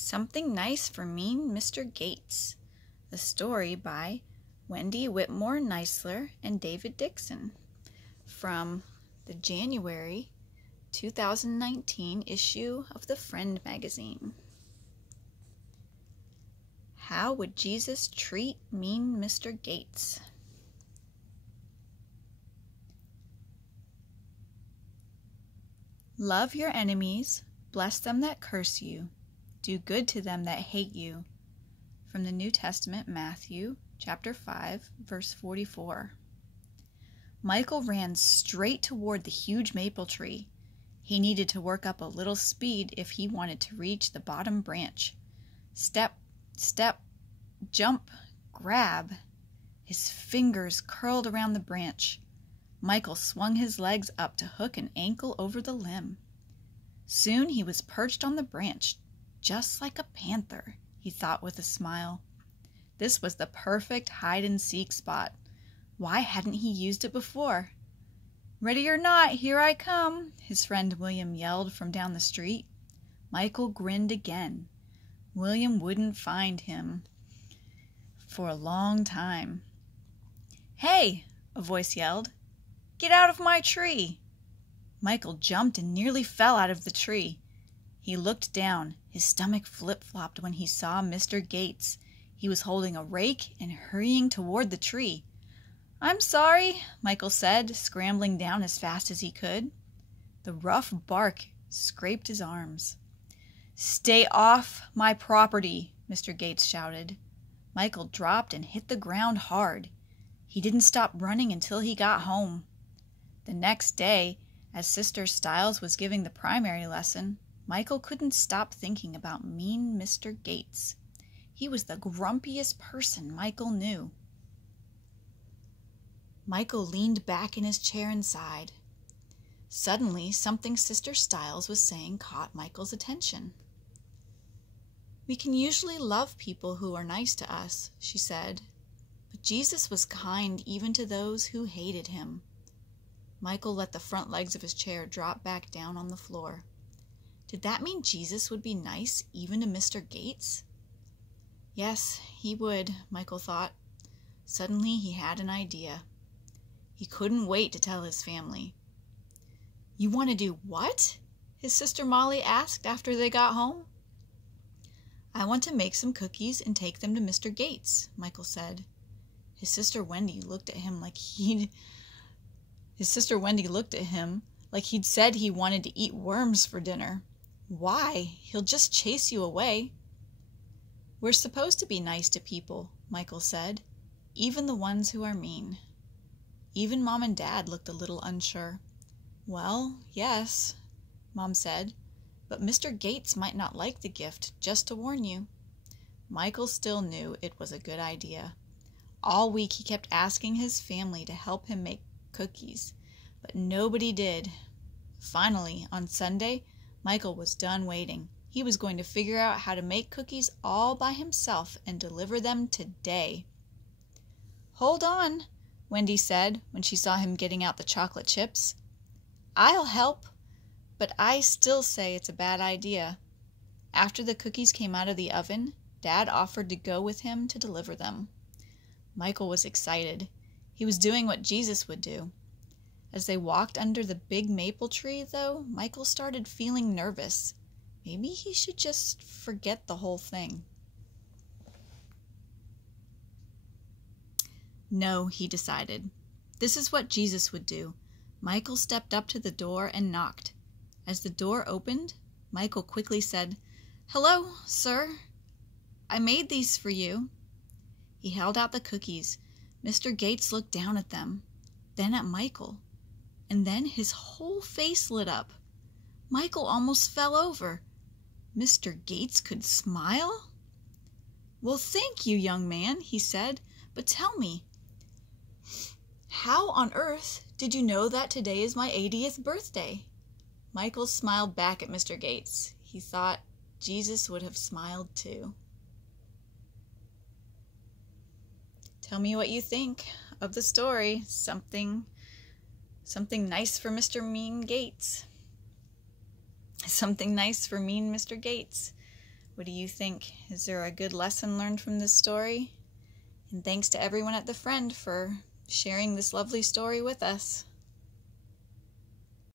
Something Nice for Mean Mr. Gates, a story by Wendy, Whitmore, Niceler, and David Dickson, from the January 2019 issue of the Friend magazine. How would Jesus treat mean Mr. Gates? Love your enemies, bless them that curse you, do good to them that hate you. From the New Testament, Matthew chapter 5, verse 44. Michael ran straight toward the huge maple tree. He needed to work up a little speed if he wanted to reach the bottom branch. Step, step, jump, grab. His fingers curled around the branch. Michael swung his legs up to hook an ankle over the limb. Soon he was perched on the branch, just like a panther, he thought with a smile. This was the perfect hide-and-seek spot. Why hadn't he used it before? "Ready or not, here I come," his friend William yelled from down the street. Michael grinned again. William wouldn't find him for a long time. "Hey!" a voice yelled. "Get out of my tree!" Michael jumped and nearly fell out of the tree. He looked down. His stomach flip-flopped when he saw Mr. Gates. He was holding a rake and hurrying toward the tree. "I'm sorry," Michael said, scrambling down as fast as he could. The rough bark scraped his arms. "Stay off my property," Mr. Gates shouted. Michael dropped and hit the ground hard. He didn't stop running until he got home. The next day, as Sister Stiles was giving the primary lesson, Michael couldn't stop thinking about mean Mr. Gates. He was the grumpiest person Michael knew. Michael leaned back in his chair and sighed. Suddenly, something Sister Stiles was saying caught Michael's attention. "We can usually love people who are nice to us," she said, "but Jesus was kind even to those who hated him." Michael let the front legs of his chair drop back down on the floor. Did that mean Jesus would be nice even to Mr. Gates? Yes, he would, Michael thought. Suddenly he had an idea. He couldn't wait to tell his family. "You want to do what?" his sister Molly asked after they got home. "I want to make some cookies and take them to Mr. Gates," Michael said. His sister Wendy looked at him like he'd said he wanted to eat worms for dinner. "Why? He'll just chase you away." "We're supposed to be nice to people," Michael said, "even the ones who are mean." Even Mom and Dad looked a little unsure. "Well, yes," Mom said, "but Mr. Gates might not like the gift, just to warn you." Michael still knew it was a good idea. All week he kept asking his family to help him make cookies, but nobody did. Finally, on Sunday, Michael was done waiting. He was going to figure out how to make cookies all by himself and deliver them today. "Hold on," Wendy said when she saw him getting out the chocolate chips. "I'll help, but I still say it's a bad idea." After the cookies came out of the oven, Dad offered to go with him to deliver them. Michael was excited. He was doing what Jesus would do. As they walked under the big maple tree, though, Michael started feeling nervous. Maybe he should just forget the whole thing. No, he decided. This is what Jesus would do. Michael stepped up to the door and knocked. As the door opened, Michael quickly said, "Hello, sir. I made these for you." He held out the cookies. Mr. Gates looked down at them, then at Michael, and then his whole face lit up. Michael almost fell over. Mr. Gates could smile? "Well, thank you, young man," he said, "but tell me, how on earth did you know that today is my 80th birthday?" Michael smiled back at Mr. Gates. He thought Jesus would have smiled too. Tell me what you think of the story. Something nice for Mr. Mean Gates. Something nice for mean Mr. Gates. What do you think? Is there a good lesson learned from this story? And thanks to everyone at The Friend for sharing this lovely story with us.